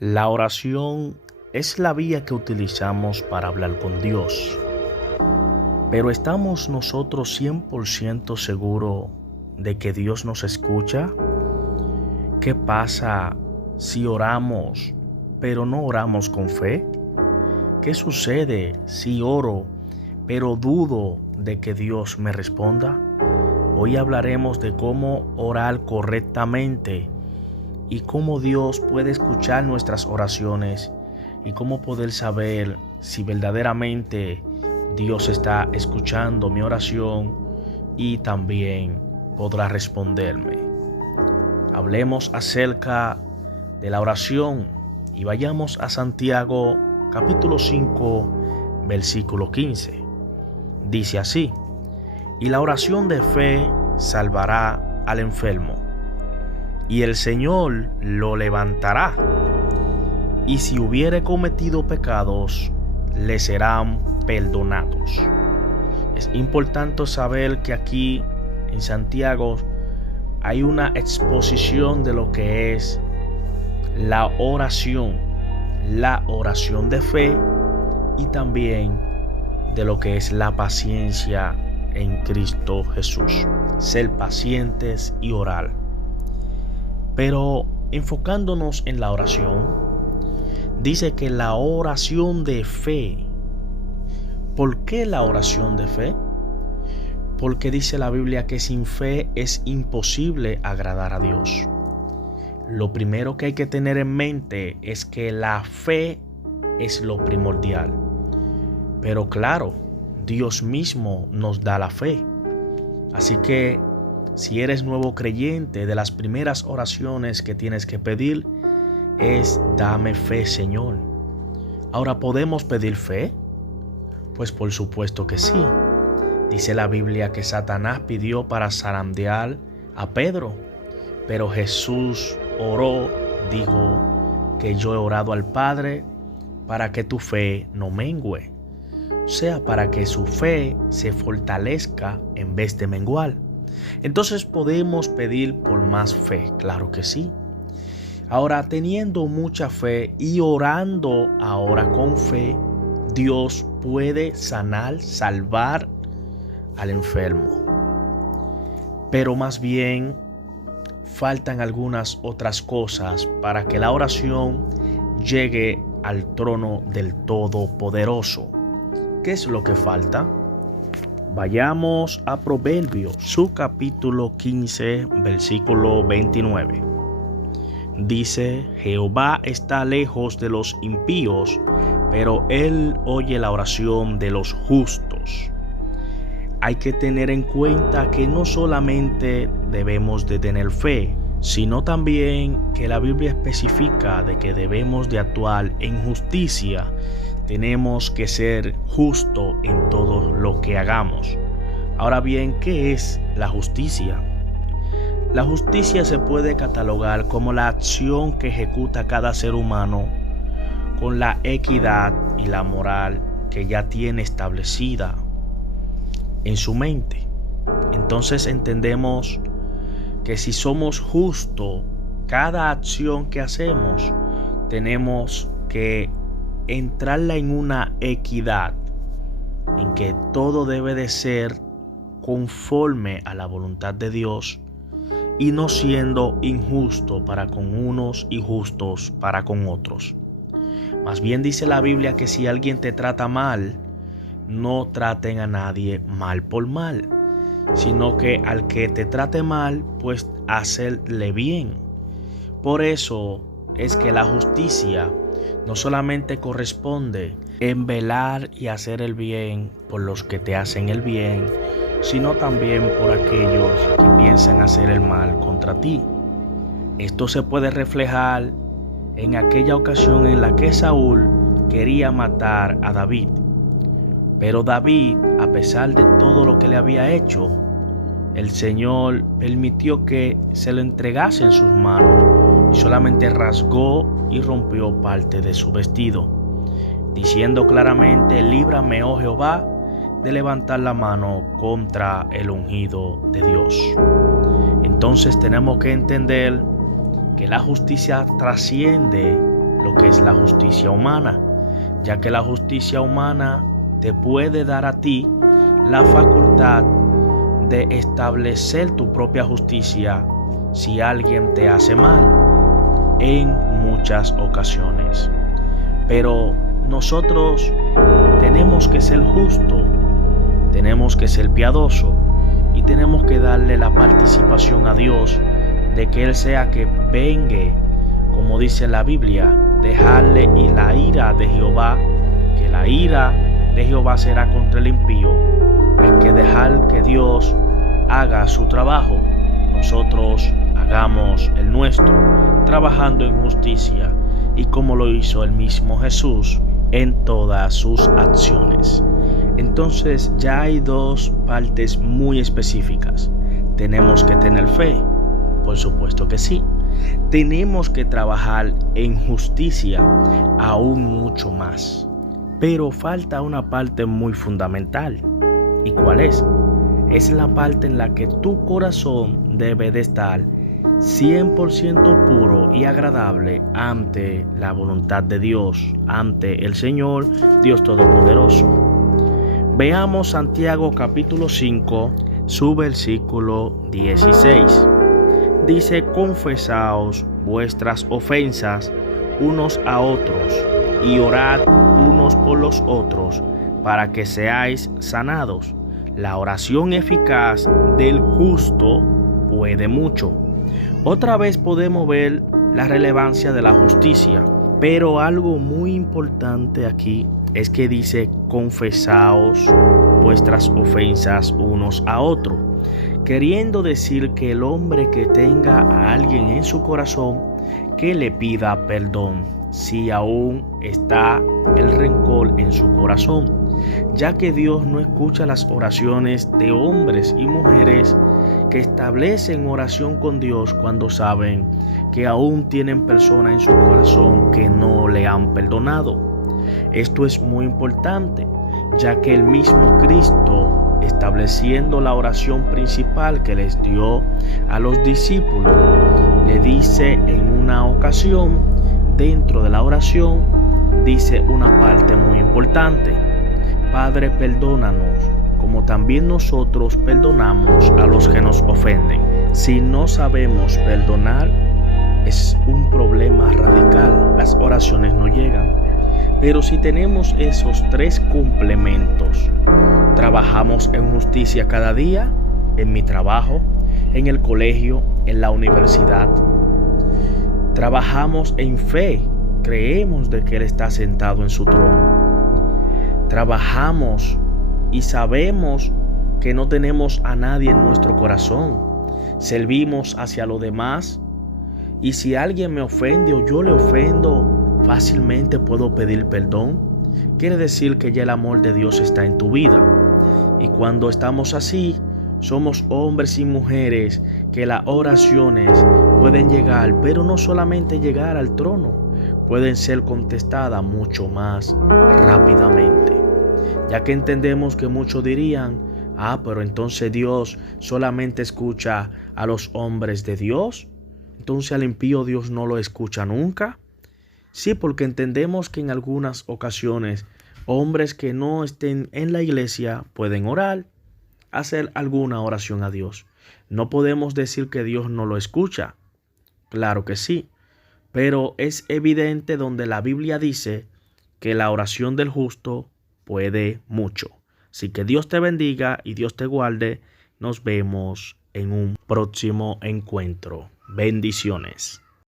La oración es la vía que utilizamos para hablar con Dios. Pero ¿estamos nosotros 100% seguros de que Dios nos escucha? ¿Qué pasa si oramos, pero no oramos con fe? ¿Qué sucede si oro, pero dudo de que Dios me responda? Hoy hablaremos de cómo orar correctamente y cómo Dios puede escuchar nuestras oraciones y cómo poder saber si verdaderamente Dios está escuchando mi oración y también podrá responderme. Hablemos acerca de la oración y vayamos a Santiago capítulo 5 versículo 15. Dice así: y la oración de fe salvará al enfermo, y el Señor lo levantará, y si hubiere cometido pecados, le serán perdonados. Es importante saber que aquí en Santiago hay una exposición de lo que es la oración de fe y también de lo que es la paciencia en Cristo Jesús. Ser pacientes y orar. Pero enfocándonos en la oración, dice que la oración de fe. ¿Por qué la oración de fe? Porque dice la Biblia que sin fe es imposible agradar a Dios. Lo primero que hay que tener en mente es que la fe es lo primordial. Pero claro, Dios mismo nos da la fe. Así que si eres nuevo creyente, de las primeras oraciones que tienes que pedir es: dame fe, Señor. Ahora, ¿podemos pedir fe? Pues por supuesto que sí. Dice la Biblia que Satanás pidió para zarandear a Pedro, pero Jesús oró, dijo que yo he orado al Padre para que tu fe no mengüe. O sea, para que su fe se fortalezca en vez de menguar. Entonces podemos pedir por más fe, claro que sí. Ahora, teniendo mucha fe y orando ahora con fe, Dios puede sanar, salvar al enfermo. Pero más bien faltan algunas otras cosas para que la oración llegue al trono del Todopoderoso. ¿Qué es lo que falta? Vayamos a Proverbios, su capítulo 15, versículo 29. Dice: Jehová está lejos de los impíos, pero él oye la oración de los justos. Hay que tener en cuenta que no solamente debemos de tener fe, sino también que la Biblia especifica de que debemos de actuar en justicia. Tenemos que ser justos en todo lo que hagamos. Ahora bien, ¿qué es la justicia? La justicia se puede catalogar como la acción que ejecuta cada ser humano con la equidad y la moral que ya tiene establecida en su mente. Entonces entendemos que si somos justos, cada acción que hacemos tenemos que entrarla en una equidad, en que todo debe de ser conforme a la voluntad de Dios y no siendo injusto para con unos y justos para con otros. Más bien dice la Biblia que si alguien te trata mal, no traten a nadie mal por mal, sino que al que te trate mal, pues hacerle bien. Por eso es que la justicia no solamente corresponde en velar y hacer el bien por los que te hacen el bien, sino también por aquellos que piensan hacer el mal contra ti. Esto se puede reflejar en aquella ocasión en la que Saúl quería matar a David. Pero David, a pesar de todo lo que le había hecho, el Señor permitió que se lo entregase en sus manos y solamente rasgó y rompió parte de su vestido, diciendo claramente: líbrame, oh Jehová, de levantar la mano contra el ungido de Dios. Entonces tenemos que entender que la justicia trasciende lo que es la justicia humana, ya que la justicia humana te puede dar a ti la facultad de establecer tu propia justicia si alguien te hace mal en muchas ocasiones. Pero nosotros tenemos que ser justos, tenemos que ser piadosos y tenemos que darle la participación a Dios de que Él sea que vengue, como dice la Biblia, dejarle y la ira de Jehová, que la ira de Jehová será contra el impío. Hay que dejar que Dios haga su trabajo, nosotros hagamos el nuestro, trabajando en justicia y como lo hizo el mismo Jesús en todas sus acciones. Entonces ya hay dos partes muy específicas. Tenemos que tener fe, por supuesto que sí. Tenemos que trabajar en justicia aún mucho más. Pero falta una parte muy fundamental. ¿Y cuál es? Es la parte en la que tu corazón debe de estar 100% puro y agradable ante la voluntad de Dios, ante el Señor, Dios Todopoderoso. Veamos Santiago capítulo 5, su versículo 16. Dice: confesaos vuestras ofensas unos a otros y orad unos por los otros para que seáis sanados. La oración eficaz del justo puede mucho. Otra vez podemos ver la relevancia de la justicia, pero algo muy importante aquí es que dice: confesaos vuestras ofensas unos a otros, queriendo decir que el hombre que tenga a alguien en su corazón, que le pida perdón si aún está el rencor en su corazón, ya que Dios no escucha las oraciones de hombres y mujeres que establecen oración con Dios cuando saben que aún tienen personas en su corazón que no le han perdonado. Esto es muy importante, ya que el mismo Cristo, estableciendo la oración principal que les dio a los discípulos, le dice en una ocasión, dentro de la oración, dice una parte muy importante: Padre, perdónanos, como también nosotros perdonamos a los que nos ofenden. Si no sabemos perdonar, es un problema radical, las oraciones no llegan. Pero si tenemos esos tres complementos, trabajamos en justicia cada día, en mi trabajo, en el colegio, en la universidad. Trabajamos en fe, creemos de que Él está sentado en su trono. Trabajamos y sabemos que no tenemos a nadie en nuestro corazón. Servimos hacia los demás. Y si alguien me ofende o yo le ofendo, fácilmente puedo pedir perdón. Quiere decir que ya el amor de Dios está en tu vida. Y cuando estamos así, somos hombres y mujeres que las oraciones pueden llegar, pero no solamente llegar al trono, pueden ser contestadas mucho más rápidamente. Ya que entendemos que muchos dirían: pero entonces Dios solamente escucha a los hombres de Dios. Entonces al impío Dios no lo escucha nunca. Sí, porque entendemos que en algunas ocasiones hombres que no estén en la iglesia pueden orar, hacer alguna oración a Dios. No podemos decir que Dios no lo escucha. Claro que sí, pero es evidente donde la Biblia dice que la oración del justo puede mucho. Así que Dios te bendiga y Dios te guarde. Nos vemos en un próximo encuentro. Bendiciones.